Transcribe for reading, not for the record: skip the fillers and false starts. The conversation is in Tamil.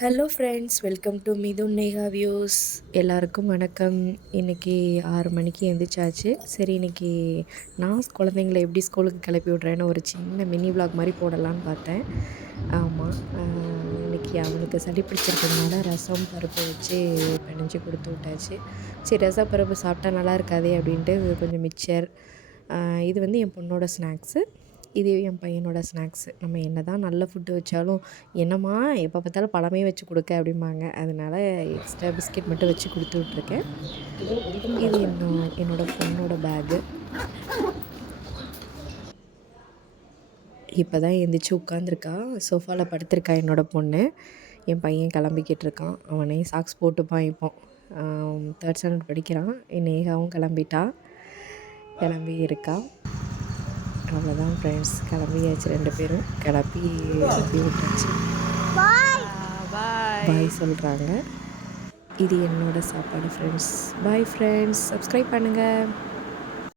Hello friends, welcome to Mithun Neha views. எல்லாருக்கும் வணக்கம். இன்றைக்கி 6 மணிக்கு எழுந்திரிச்சாச்சு. சரி, இன்றைக்கி நான் குழந்தைங்கள எப்படி ஸ்கூலுக்கு கிளப்பி விட்றேன்னு ஒரு சின்ன மினி விலாக் மாதிரி போடலான்னு பார்த்தேன். ஆமாம், இன்றைக்கி அவனுக்கு சளி பிடிச்சிருக்கிறதுனால ரசம் பருப்பு வச்சு பிணைஞ்சு கொடுத்து விட்டாச்சு. சரி, ரசம் பருப்பு சாப்பிட்டா நல்லா இருக்காதே அப்படின்ட்டு கொஞ்சம் மிக்சர், இது வந்து என் பொண்ணோட ஸ்நாக்ஸு, இது என் பையனோட ஸ்நாக்ஸு. நம்ம என்ன தான் நல்ல ஃபுட்டு வச்சாலும், "என்னம்மா எப்போ பார்த்தாலும் பழமே வச்சு கொடுக்க" அப்படிம்பாங்க. அதனால எக்ஸ்ட்ரா பிஸ்கெட் மட்டும் வச்சு கொடுத்து விட்ருக்கேன். இது என்னோட பொண்ணோட பேகு. இப்போ தான் எந்திரிச்சு உட்காந்துருக்கா. சோஃபாவில் படுத்திருக்கா என்னோட பொண்ணு. என் பையன் கிளம்பிக்கிட்டு இருக்கான். அவனே சாக்ஸ் போட்டுப்பான் இப்போ. 3rd ஸ்டாண்டர்ட் படிக்கிறான். நேகாவும் கிளம்பிட்டா, கிளம்பி இருக்கா. அவ்வளோதான் ஃப்ரெண்ட்ஸ், கிளம்பியாச்சு. 2 பேரும் கிளப்பி அனுப்பி விட்டாச்சு. பாய் சொல்கிறாங்க. இது என்னோட சாப்பாடு ஃப்ரெண்ட்ஸ். பாய் ஃப்ரெண்ட்ஸ், சப்ஸ்கிரைப் பண்ணுங்கள்.